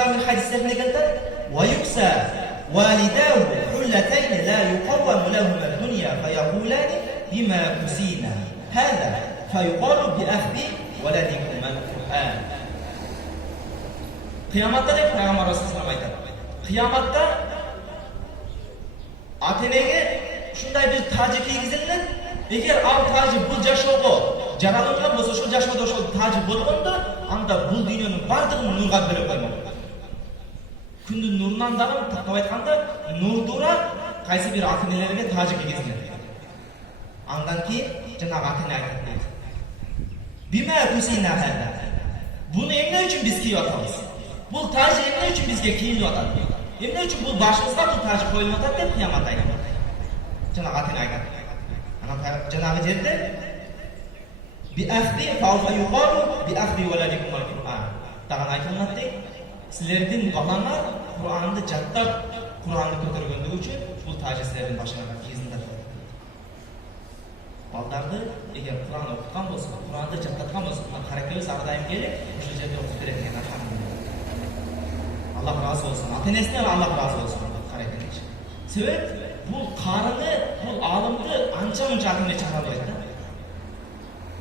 Aleyhisselam'ın hadislerine geldi. وَيُكْسَى وَالِدَاهُ حُلَّتَيْنِ لَا يُقَوَّمُ لَهُمَا الدُّنْيَا فَيَقُولَانِ بِمَا كُسِينَا هَذَا فَيُقَالُ بِأَخْذِ وَلَدِكُمَا الْقُرْآنِ. Kıyamatta ne Peygamber Aleyhisselam aytadi? Kıyamatta ata-eneге şunday bir tacı kiygiziladi. Eğer al tacı bu жашоого жаралынган болсо, ошол жашоодо ошол тажы болгондо, анда бул дүйнөнүн бардыгын нурга бөлөп коймок. Күндүн нурунан дагы тактап айтканда, нурдура кайсы бир ата-энелерге тажы кийгизилет. Андан кийин жанагы ата-эне айтат. Бима кусина хада. Буну эмне үчүн биз кийип атабыз? Бул тажы эмне үчүн бизге кийилип атат? Эмне үчүн бул башыбызга бул тажы коюлуп атат деп кыямат айтат. Жанагы ата-эне айтат. Жанагы жерде биахди фауфа юқалу биахди валадикум аль-Кур'ан. Тагын айтылат дейт. Силердин балаңар Кур'анды жаттап, Кур'анды көтөргөндүгү үчүн бул тажы силердин башыңарга кийизилет. Балдарды эгер Кур'ан окуткан болсо, Кур'анды жаттаткан болсо, каракебиз ар дайым келип, ушул жерде окуп берет экен алхамдулилла. Аллах разы болсун. Ата-энесине Аллах разы болсун. Каракебиз. Себеп бул карыны, бул алымды анча-мынча ата-эне чыгара албайт да.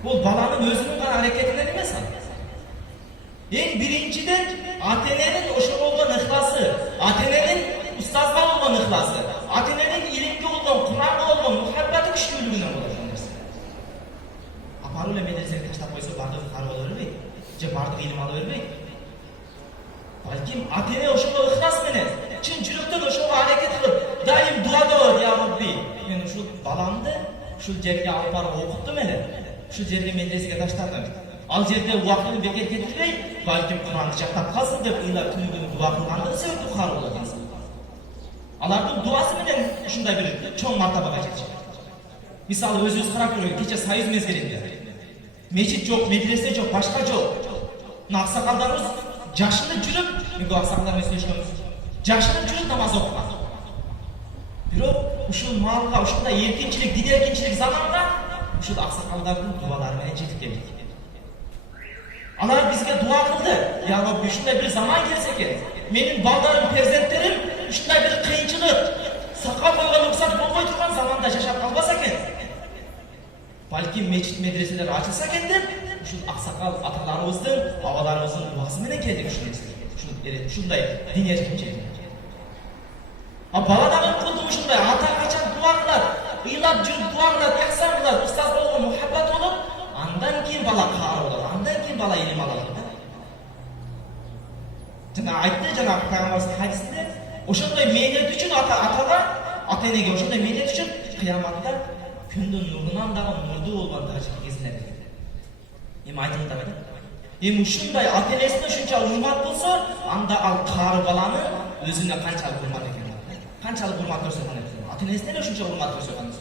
Бул баланын өзүнүн гана аракетинен эмес ал. Эң биринчиден ата-эненин ошо болгон ыхласы, ата-эненин устазга болгон ыхласы, ата-эненин илимге болгон, Куранга болгон мухаббаты күчтүүлүгүнөн болот бул нерсе. Апарып эле медресеге таштап койсо бардыгы кары боло бербейт, же бардыгы илим ала бербейт. Балким ата-эне ошого ыхлас менен, чын жүрөктөн ошого аракет кылып, дайым дуада болот, я Рабби, мен ушул баламды ушул жерге алып барып окуттум эле. Ушул жерге медресеге таштадым. Ал жерде убактын бекер кетирбей, балким Куранды жаттап калсын деп ыйлап түнүгүн дуа кылгандыгы себептүү кары болот азыр. Алардын дуасы менен ушундай бир чоң мартабага жетишет. Мисалы өзүбүз карап көрөлүк, кече Союз мезгилинде мечит жок, медресе жок, башка жок. Аксакалдарыбыз жашынып жүрүп, менде аксакалдар менен сүйлөшкөнбүз. Жашынып жүрүп намаз окуган. Бирок ушул маалга, ушундай эркинчилик, дин эркинчилик заманда ушул аксакалдардын дуалары менен жетип келдик. Алар бизге дуа кылды. Я Рабби, ушундай бир заман келсе экен, менин балдарым, перзенттерим ушундай бир кыйынчылык, сакал койгон уруксат болбой турган заманда жашап калбаса экен. Балким мечит медреселер ачылса экен деп, ушул аксакал аталарыбыздын, бабаларыбыздын дуасы менен келдик ушул нерсе. Ушундай дин эркинчилик. Бала дагы кылды ушундай, ата качан дуа кылат, ыйлап жүрүп дуа кылат, ихсан кылат, устаз болгон мухаббат болуп, андан кийин бала кары болот, андан кийин бала илим алат да. Жана айтты, жана Пайгамбарыбыздын хадисинде, ошондой мээнет үчүн атага, ата-энеге ошондой мээнет үчүн кыяматта күндүн нурунан дагы нурдуу болгон тажы кийгизилет экен. Эми айтылды да. Эми ушундай ата-энесине ушунча урмат болсо, анда ал кары баланы өзүнө канчалык урмат экен. Канчалык урмат көрсөткөн экен. Ата-энесине ушунча урмат көрсөткөн.